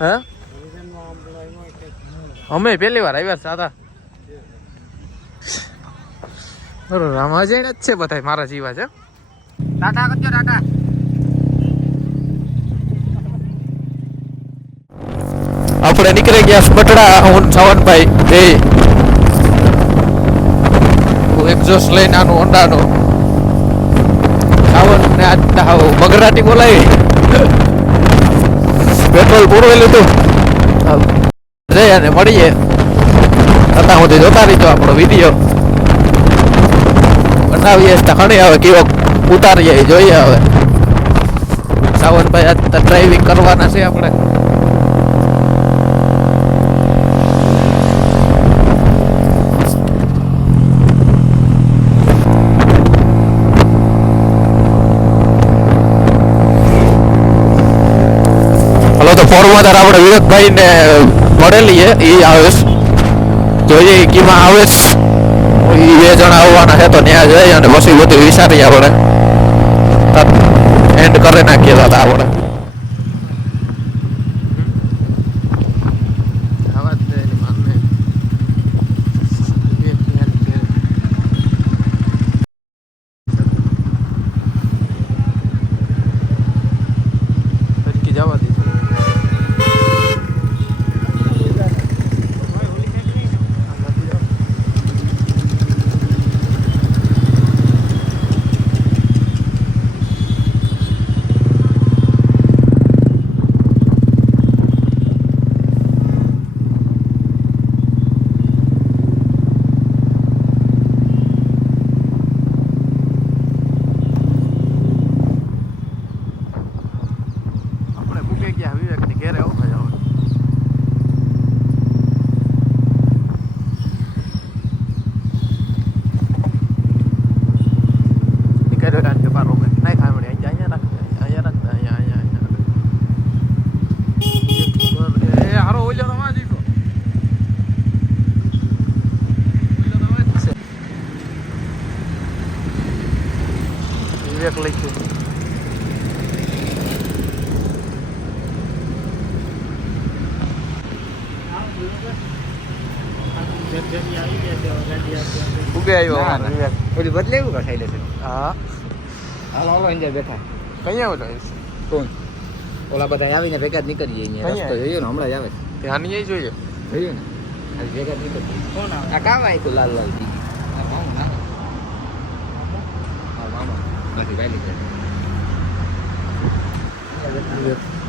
હે અમે પહેલી વાર આવ્યા સાદા બરોબર આમાં જઈને જ છે બધા મારા જીવા છે ટાટા કરજો ટાટા આપણે નીકળી ગયા બટડા હું સાવનભાઈ બે એક્ઝોસ્ટ લઈને આનું હોન્ડાનું સાવન ને આજ બગરાટી બોલાવી પેટ્રોલ પૂરવેલું હતું જઈ અને મળીએ અત્યાર સુધી જોતા રહીજો આપણો વિડીયો બનાવીએ ઘણી આવે કેવો ઉતારીએ જોઈએ હવે સાવનભાઈ આજ ડ્રાઇવિંગ કરવાના છે આપણે ફોર્મર આપણે વિવેકભાઈ ને મળેલી એ આવે જોઈએ કીમાં આવે એ 2 જણા આવવાના છે તો ત્યાં જઈ અને પછી બધું વિચારીએ આપણે એન્ડ કરી નાખીએ દાદા આપણે જવા દીધું વિવેક લઈશું ઉગે આવ્યો વિવેક ઓલી બદલાયું કા ખાઈ લેશે હા હાલો હાલો અંદર બેઠા કઈ આવો કોણ ઓલા બધા આવીને ભેગા જ નીકળીએ અહીંયા રસ્તો જોયો ને હમણાં જ આવે ત્યાં નહીં જોઈએ જોયું ને આજે ભેગા જ નીકળીએ કોણ આવે આ કામ આવ્યું લાલ લાલ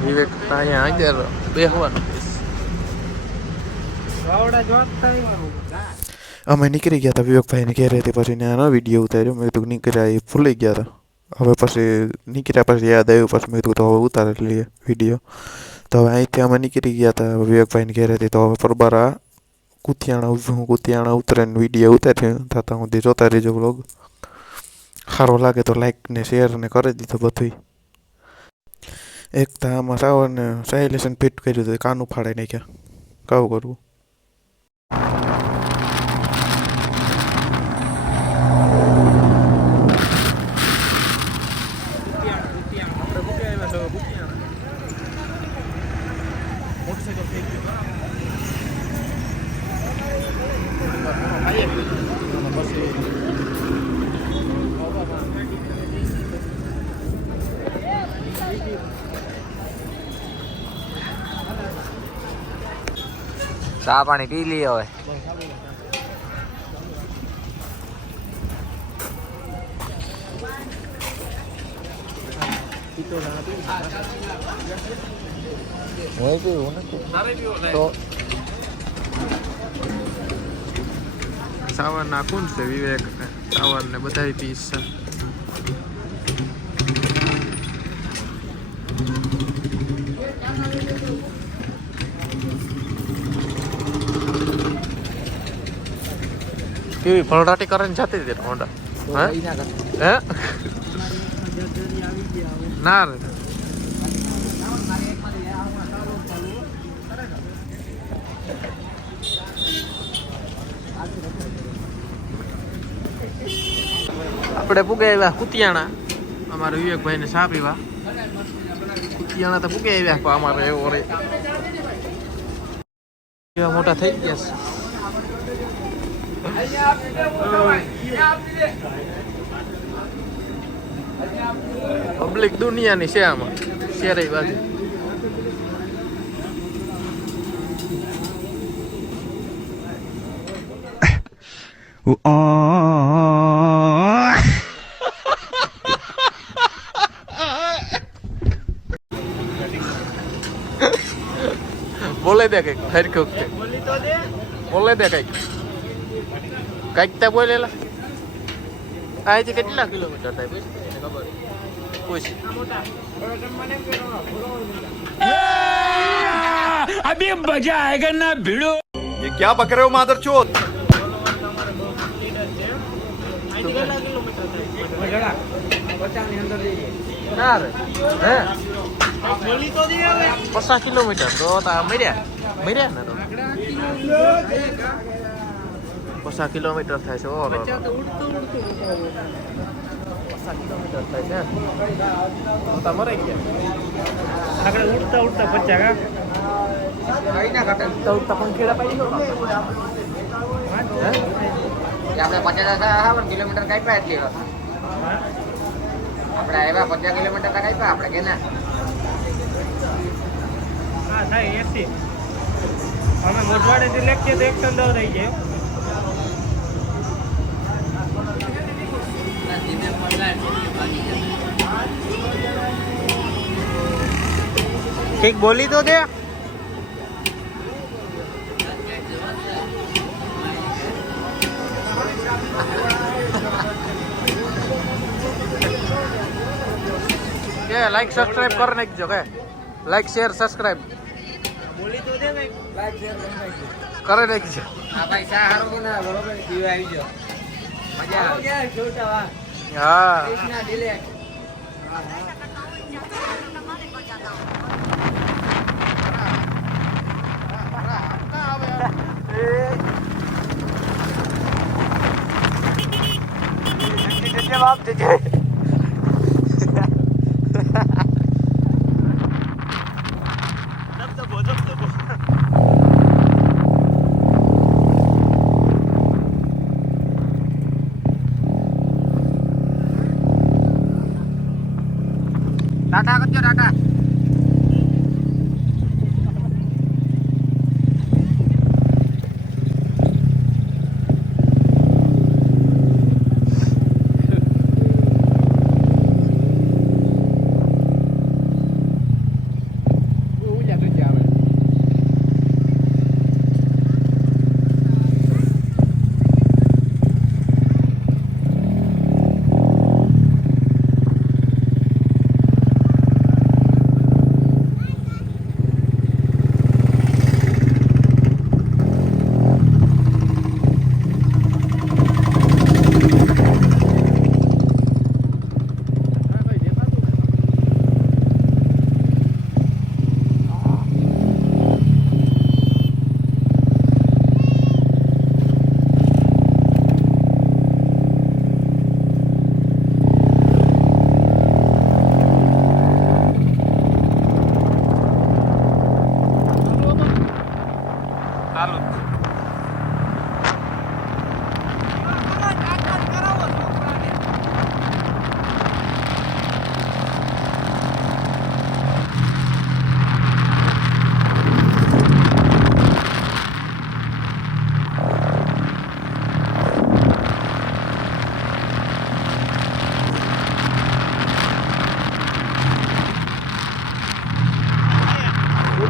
વિવેક અહીંયા અંદર બેહવાનું અમે નીકળી ગયા હતા વિવેકભાઈને ઘેરે હતી પછી એનો વિડીયો ઉતાર્યો મેં કીધું નીકળ્યા એ ભૂલી ગયા હતા હવે પછી નીકળ્યા પછી યાદ આવ્યું પછી મેં કીધું તો હવે ઉતારી લઈએ વિડીયો તો હવે અહીંથી અમે નીકળી ગયા હતા વિવેકભાઈને ઘેરે હતી તો હવે પરબારા કુતિયાણા ઉતરીને વિડીયો ઉતાર્યો થતા સુધી જોતા રહીજો બ્લોગ સારો લાગે તો લાઈક ને શેર ને કરી દીધો બધું એક તો આમાં સાવરને સાયલેશન ફિટ કર્યું હતું કાનું ફાડે નાખ્યા કાવું કરવું ચા પાણી પી લઈએ હવે સાવર ના કોણ છે વિવેક સાવર ને બધા પીસ છે કેવી ભરડાટી કરીને જતી હતી હોન્ડા હે ના રે આપણે પૂગે આવ્યા કુતિયાણા અમારા વિવેકભાઈ ને ચા પીવા કુતિયાણા તો પૂગે આવ્યા અમારે એવો રે કેવા મોટા થઈ ગયા છે પબ્લિક દુનિયાની છે આમાં શેરી બાજુ બોલે દે કઈક હરખું બોલે દે કઈક કઈક ત્યાં બોલેલા અહીંથી કેટલા કિલોમીટર થાય પૂછ ખબર પૂછ अभी मजा आएगा ना भिड़ो ये क्या बक रहे हो मादरचोद ના રે હે 50 કિલોમીટર તો મર્યા ને તો 50 કિલોમીટર થાય છે ઓલો 50 કિલોમીટર થાય છે તો મરાઈ ગયા આગળ ઉડતા 50 કા કઈ ના ઘટે તો પંખેડા પાડી ગયો આપણે 50 કિલોમીટર કઈ પાસે એટલી આપણે આવ્યા 50 કિલોમીટર કઈ પાસે આપણે કે ના હા થાય 80 અમે મોઢવાડેથી લેખીએ તો 1 ટન થઈ જાય કઈક બોલી તો દે કે લાઈક સબસ્ક્રાઇબ કરી નાખજો કે લાઈક શેર સબસ્ક્રાઇબ બોલી તો દે ભાઈ લાઈક શેર કરી નાખજો હા ભાઈ સા હારું ના બરોબર જીવ આવી ગયો મજા આવે છોટા વા હા કૃષ્ણા ડિલેટ જવાબ દેજે ટાટા કરજો ટાટા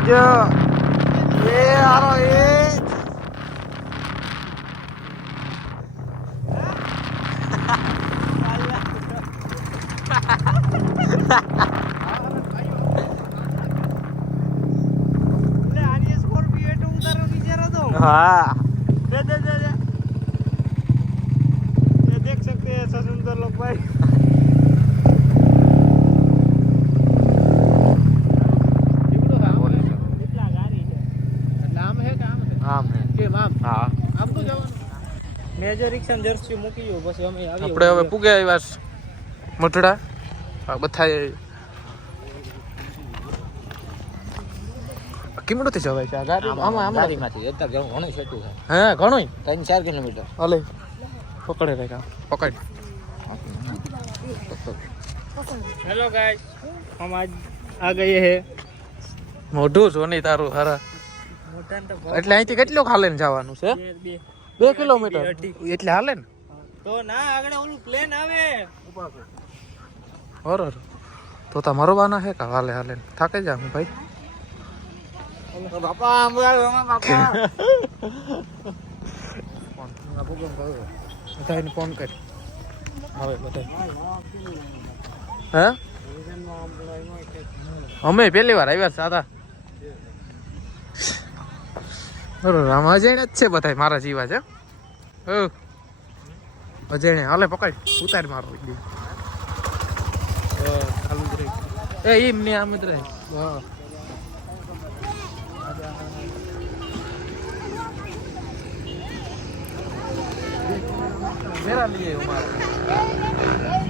એ હારો એ हाँ ये देख सकते हैं ऐसा सुंदर लोग भाई મેજર રિક્ષા જર્સી મૂકી ગયો પછી અમે આપણે હવે પૂગે આવ્યા મઠડા બથાય કિલોમીટર જવાય છે આ ગાડી આમાં ગાડીમાંથી અત્યારે ઘણું સેટું થાય. હે ઘણું 3-4 કિલોમીટર. અલે પકડે રે પકડ हेलो गाइस हम आज आ गए हैं મોઢું જો નહીં તારું હારા मोटन तो એટલે અહીંથી કેટલું હાલે ને જવાનું છે 2 કિલોમીટર એટલે હાલે ને तो ना આગળ ઓલું પ્લેન આવે ઓર તો તમારો બાના હે કા હાલે હાલે થાકે જા હું ભાઈ બાપા બાપા બધાને ફોન કર હવે બધા હે અમે પહેલી વાર આવ્યા સાદા બરોબર આમ અજેણે જ છે બધા મારા જીવા છે અજેણે હાલે પકડ ઉતાર મારો ચાલુ જ રહી એ એમ ને આમ જ રહી હા ભેરા લઈએ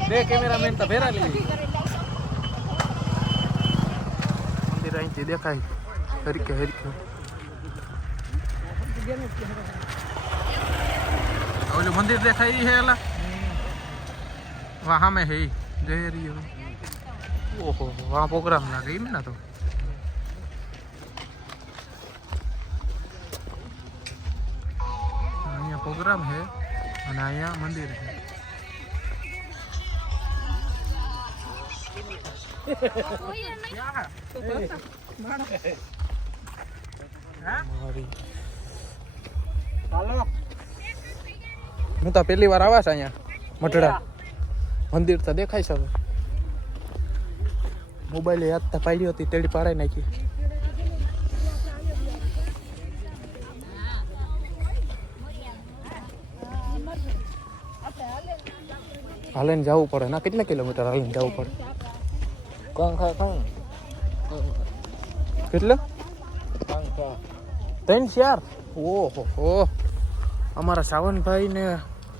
બે કેમેરામેન તો ભેરા લઈએ મંદિર અહીંથી દેખાય હરીકે હરીકે ઓલું મંદિર દેખાય ઈ હે એલા વાહ સામે હે જઈ રહ્યો ઓહો વાહ પ્રોગ્રામ લાગે એમ ના તો અહીંયા પ્રોગ્રામ હે અને અહીંયા મંદિર છે હું તો પહેલી વાર આવ્યા છે અહીંયા મઢડા મંદિર તો દેખાય છે હવે મોબાઈલ યાદ તો પાડી હતી તેડી પાડાઈ નાખી હાલીને જવું પડે ના કેટલા કિલોમીટર હાલીને જવું પડે કોણ ખાય કોણ કેટલા 3-4 ઓહો હો અમારા સાવનભાઈ ને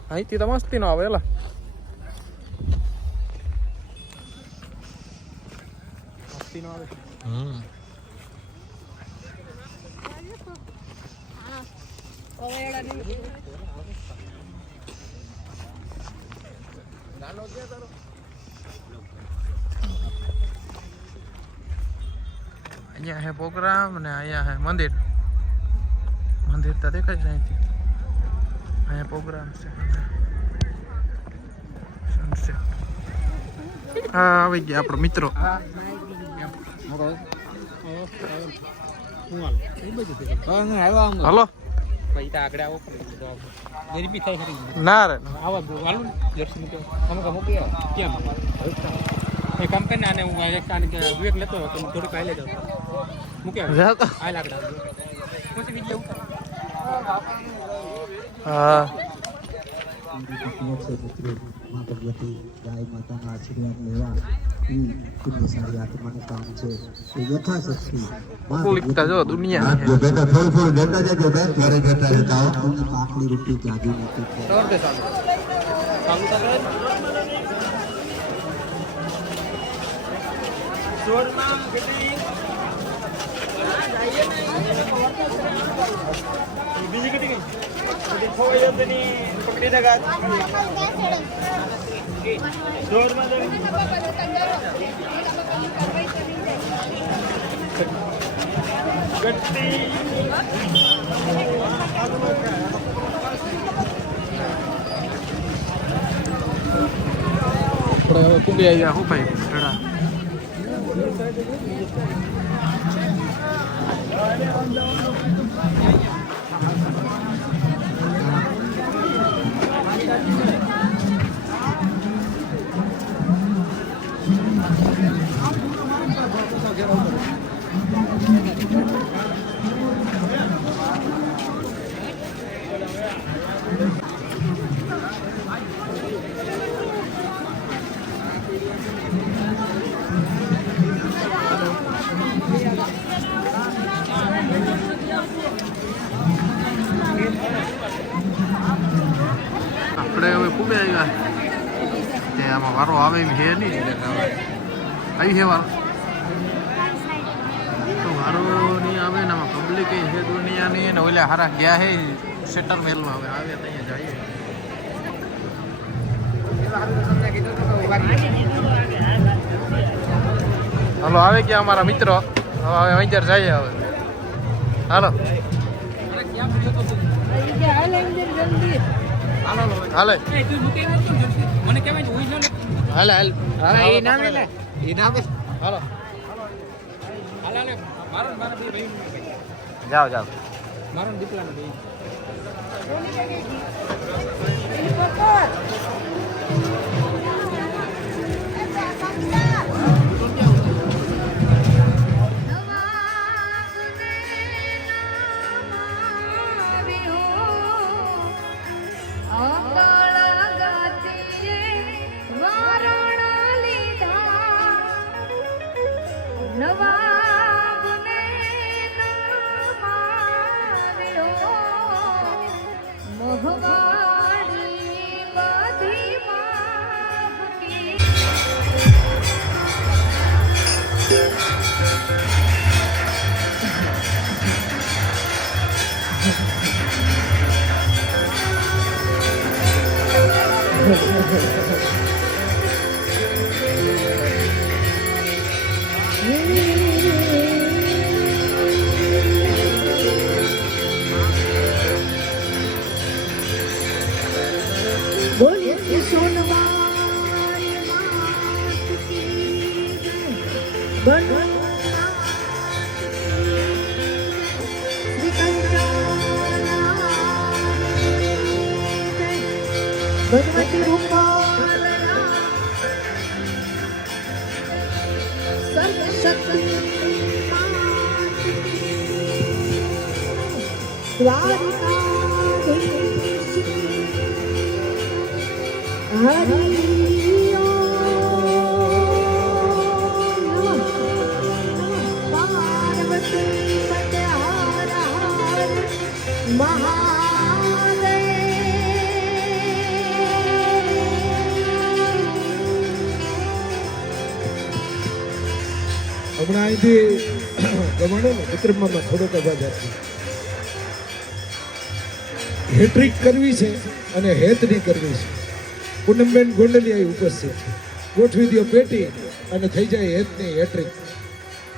અહીંથી તો મસ્તી નો આવે એલા મસ્તી નો આવે અહીંયા હે પ્રોગ્રામ ને અહીંયા હે મંદિર મંદિર તો દેખાય છે અહીંથી અહીંયા પ્રોગ્રામ છે હા આવી ગયા આપણો મિત્રો હલો આગળ આવો ગરીબી થાય ખરી ના રે આવા હાલું દર્શન તો અમુક મૂકી કેમ એ કામ કરીને આને હું એક આને વિવેક લેતો હતો થોડી કાલે જતો મૂકે જાતો આ લાકડા પછી બીજું હા માં ભગવતી ગાય માતાના આશીર્વાદ લેવા એ કેટલી સારી આત્માનું કામ છે એ યથાશક્તિ પબ્લિકતા જો દુનિયા જો બેટા થોડું થોડું લેતા જજો બેન ઘરે જતા રહેતા હો આખલી રૂપી જાગી નથી ચાલુ તો કરે જોરમાં બેટી બીજી કેટલી ગઈ ખોવાઈ જતી પકડી દે ગાત જોરમાં ગટ્ટી હવે પૂગી આવ્યા હું ભાઈ ઘડા આપણે હવે પૂગે આવ્યા તે આમાં વારો આવે એમ છે નહીં આવી છે વારો તો વારો નહીં આવે ને ને ઓલા હારા ગયા હે સેટર મેલમાં હવે આવે ત્યાં જઈએ. હાલો આવે ગયા અમારા મિત્રો. હવે અહીં જઈએ હવે. હાલો હાલે મને કહેવાય છે હું હાલે હાલ એ ના મેલે એ ના મેલે. હાલો હાલે મારો બે ભાઈ જાઓ જાઓ. મારો દીપલાનો બે ભગવતી રૂપા સર્વશક્તિ દ્વારિકાધીશ હરિ પાર્વતી પતે હર હર હમણાં અહીંથી ગમાડો ને વિક્રમમાં થોડોક અવાજ આપજો. હેટ્રિક કરવી છે અને હેતની કરવી છે. પૂનમબેન ગોંડલિયા ઉપસ્થિત છે. ગોઠવી દો પેટી અને થઈ જાય હેતની હેટ્રિક.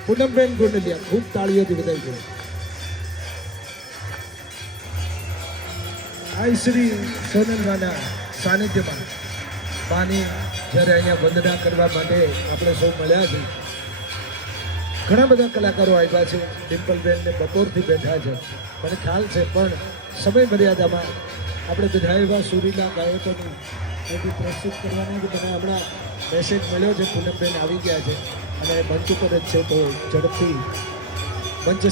પૂનમબેન ગોંડલિયા ખૂબ તાળીઓથી બધાઈ ગયો. આ શ્રી સોનલવાના સાનિધ્યમાં પાણી જ્યારે અહીંયા વંદના કરવા માટે આપણે સૌ મળ્યા છીએ. ઘણા બધા કલાકારો આવ્યા છે. ડિમ્પલબેન ને બપોરથી બેઠા છે, મને ખ્યાલ છે, પણ સમય મર્યાદામાં આપણે બધા એવા સુરીલા ગાયકોની એવી પ્રસ્તુત કરવાના કે મને હમણાં મેસેજ મળ્યો છે પૂનમબેન આવી ગયા છે અને મંચ ઉપર જ છે, તો ઝડપથી મંચ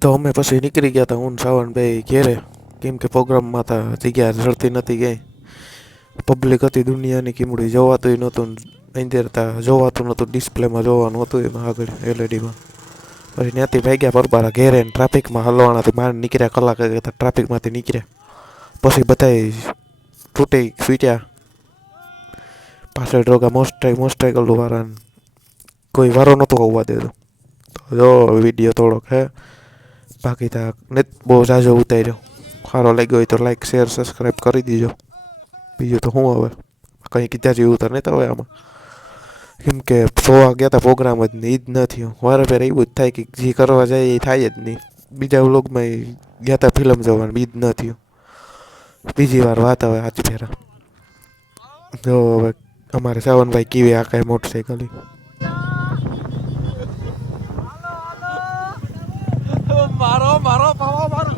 તો અમે પછી નીકળી ગયા હતા હું ને શ્રાવણભાઈ ઘેરે, કેમ કે પ્રોગ્રામમાં હતા જગ્યા જડતી નથી ગઈ, પબ્લિક હતી દુનિયાની કીમડી, જોવાતું નહોતું, અંદર તા જોવાતું નહોતું, ડિસ્પ્લેમાં જોવાનું હતું એમાં આગળ એલઈડીમાં. પછી ત્યાંથી ભાગ્યા પરબારા ઘેરે ને ટ્રાફિકમાં હલવાનાથી બહાર નીકળ્યા, કલાક હતા ટ્રાફિકમાંથી નીકળ્યા. પછી બધાય તૂટી છૂટ્યા, પાછળ રોગા મોસ્ટાઇકલ વાળાને કોઈ વારો નહોતો આવવા દેતો. તો જો વિડીયો થોડોક હે, બાકી તા ને બહુ ઝાઝો ઉતાર્યો. સારો લાગ્યો હોય તો લાઈક શેર સબસ્ક્રાઈબ કરી દીજો. બીજું તો શું હવે કંઈ કીધા જેવું તો નહીં તો હવે આમાં, કેમ કે જોવા ગયા હતા પ્રોગ્રામ જ નહીં, એ જ ન થયું. વારે ફેર એવું જ થાય કે જે કરવા જાય એ થાય જ નહીં. બીજા વ્લોગમાં ગયા હતા ફિલ્મ જોવાનું, બી જ ન થયું. બીજી વાર વાત હવે આજ ફેરા. જો હવે અમારે શ્રાવણભાઈ કીવે આ કાંઈ મોટરસાઇકલ મારો મારો પાવા મારો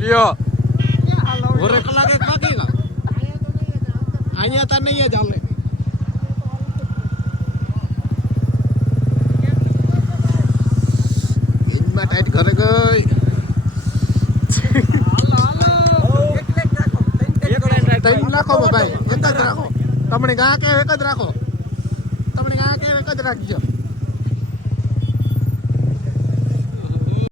લ્યો ઓરે કલાકે કાગેગા અહીંયા તા નહીં ચાલે. ઇનમાં ટાઈટ ઘરે ગઈ. ટાઈમ રાખો ભાઈ, એક જ રાખો. તમને ગા કે એક જ રાખો, તમને ગા કે એક જ રાખજો.